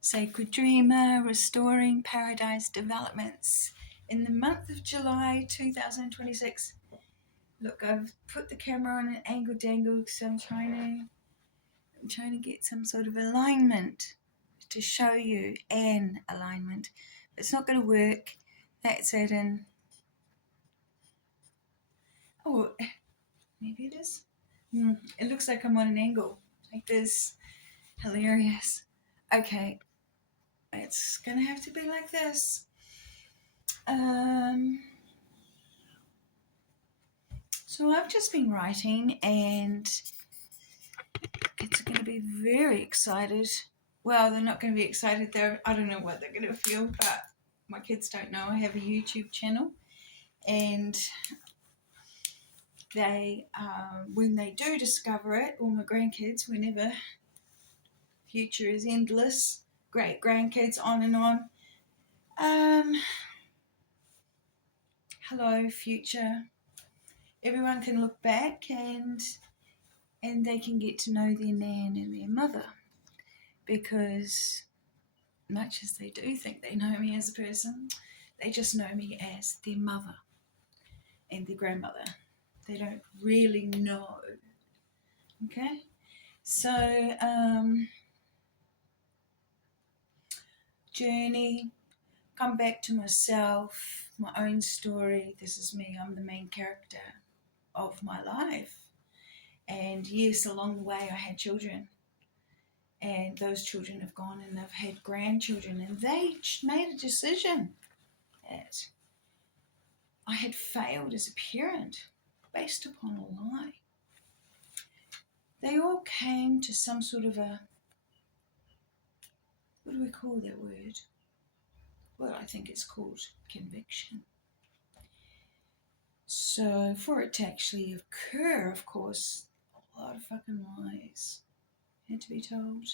Sacred Dreamer, Restoring Paradise Developments in the month of July 2026. Look, I've put the camera on an angle dangle because I'm trying to get some sort of alignment to show you an alignment. It's not going to work. That's it. And oh, maybe it is. It looks like I'm on an angle like this. Hilarious. Okay, it's gonna have to be like this. So I've just been writing and it's going to be very excited. Well, they're not going to be excited though. I don't know what they're going to feel, but my kids don't know. I have a YouTube channel and they, when they do discover it, or my grandkids, whenever, future is endless, great grandkids, on and on. Hello, future. Everyone can look back and they can get to know their nan and their mother, because much as they do think they know me as a person, they just know me as their mother and their grandmother. They don't really know. Okay? So, journey, come back to myself, my own story. This is me. I'm the main character of my life. And yes, along the way I had children. And those children have gone and they've had grandchildren, and they made a decision that I had failed as a parent based upon a lie. They all came to some sort of a, what do we call that word? Well, I think it's called conviction. So for it to actually occur, of course, a lot of fucking lies had to be told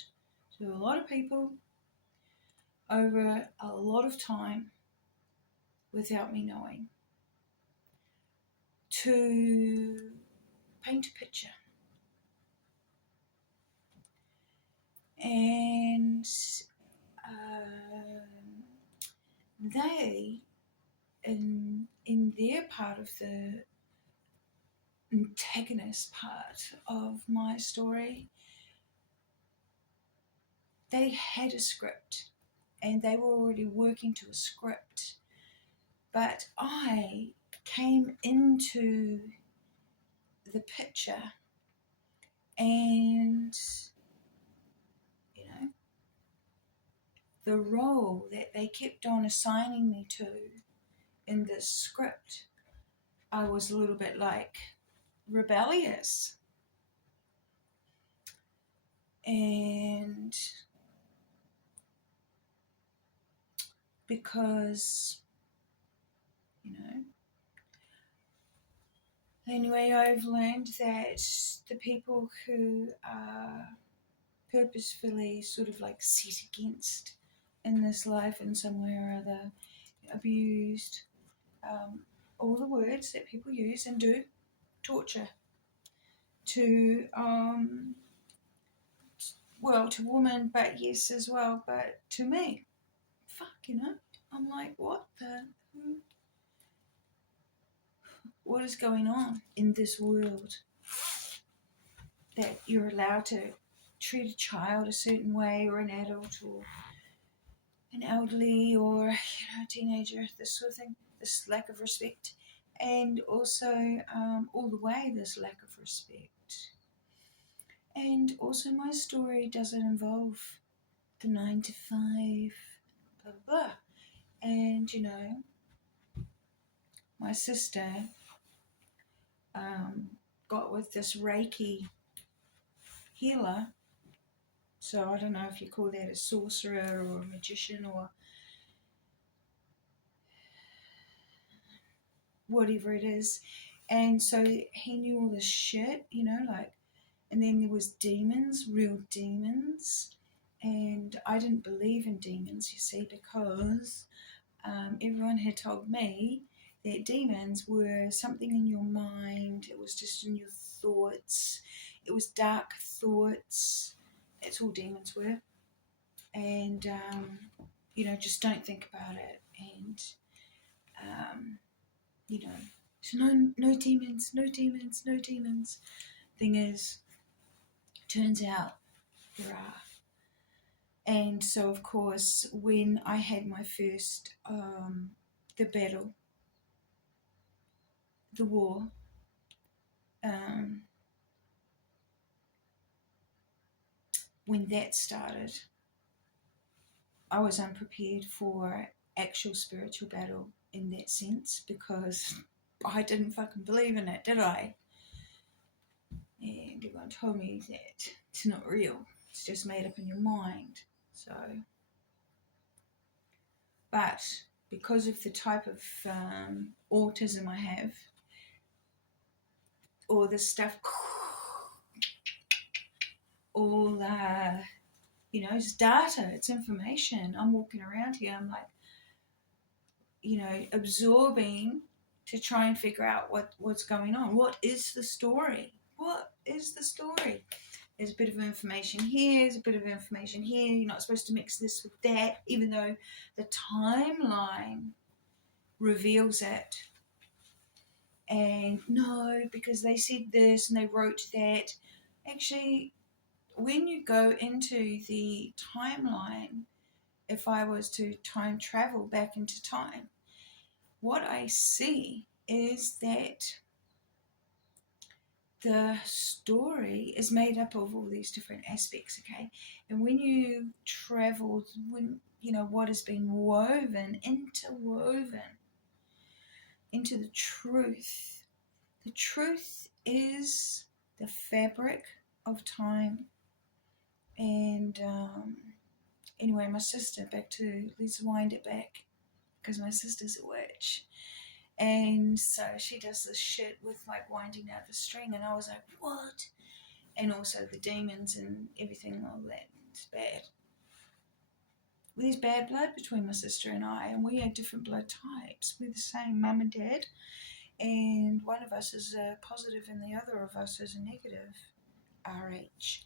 to a lot of people over a lot of time without me knowing, to paint a picture. And they, in their part of the antagonist part of my story, they had a script and they were already working to a script, but I came into the picture and, you know, the role that they kept on assigning me to in this script, I was a little bit like rebellious. And because, you know, anyway, I've learned that the people who are purposefully sort of like set against in this life in some way or other, abused, all the words that people use and do, torture, to, well, to women, but yes as well, but to me, fuck, you know, I'm like, what is going on in this world that you're allowed to treat a child a certain way, or an adult, or an elderly, or, you know, a teenager, this sort of thing, this lack of respect, and also all the way this lack of respect. And also my story doesn't involve the 9 to 5, blah, blah, blah. And, you know, my sister got with this Reiki healer. So I don't know if you call that a sorcerer or a magician or whatever it is. And so he knew all this shit, you know, like, and then there was demons, real demons. And I didn't believe in demons, you see, because everyone had told me that demons were something in your mind. It was just in your thoughts. It was dark thoughts. That's all demons were. and just don't think about it, and so no demons, no demons, no demons. Thing is, turns out there are. And so, of course, when I had my first, the battle, the war, when that started, I was unprepared for actual spiritual battle in that sense, because I didn't fucking believe in it, did I? And everyone told me that it's not real. It's just made up in your mind. So, but because of the type of autism I have, all this stuff, all it's data, it's information. I'm walking around here, I'm like, absorbing to try and figure out what's going on. What is the story? What is the story? There's a bit of information here, there's a bit of information here. You're not supposed to mix this with that, even though the timeline reveals it. And no, because they said this and they wrote that. Actually, when you go into the timeline, if I was to time travel back into time, what I see is that the story is made up of all these different aspects, okay? And when you travel, what has been interwoven into the truth is the fabric of time. And anyway, my sister, let's wind it back, because my sister's a witch. And so she does this shit with like winding out the string, and I was like, what? And also the demons and everything, all that. It's bad. There's bad blood between my sister and I, and we have different blood types. We're the same mum and dad, and one of us is a positive and the other of us is a negative RH.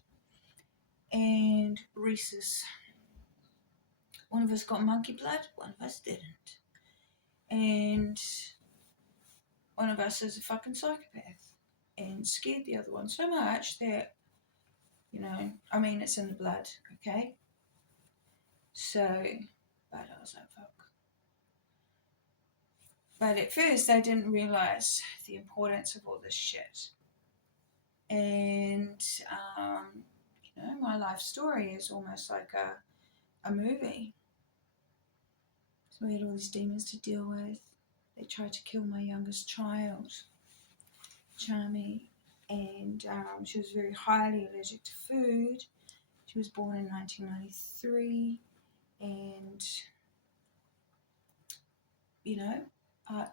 And rhesus. One of us got monkey blood, one of us didn't. And one of us is a fucking psychopath and scared the other one so much that, it's in the blood, okay? So, but I was like, fuck. But at first I didn't realise the importance of all this shit. And, my life story is almost like a movie. So we had all these demons to deal with. They tried to kill my youngest child, Charmy, and she was very highly allergic to food. She was born in 1993, and,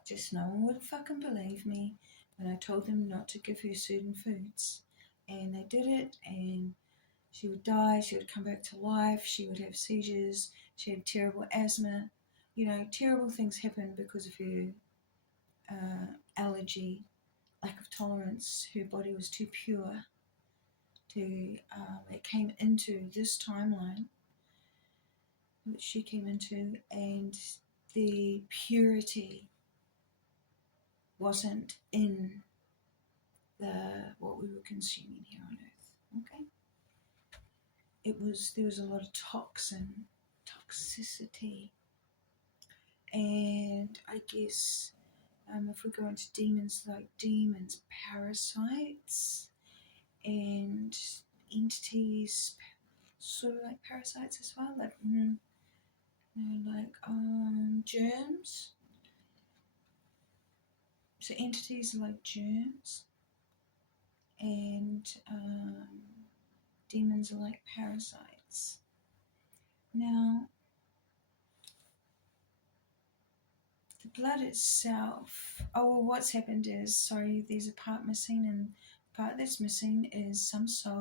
just no one would fucking believe me when I told them not to give her certain foods. And they did it, and she would die, she would come back to life, she would have seizures, she had terrible asthma. Terrible things happened because of her allergy, lack of tolerance. Her body was too pure it came into this timeline which she came into, and the purity wasn't in what we were consuming here on earth, okay? There was a lot of toxicity, and I guess if we go into demons, like demons, parasites, and entities, sort of like parasites as well, like germs. So entities are like germs, and demons are like parasites. Now, the blood itself, what's happened is, there's a part missing, and the part that's missing is some soul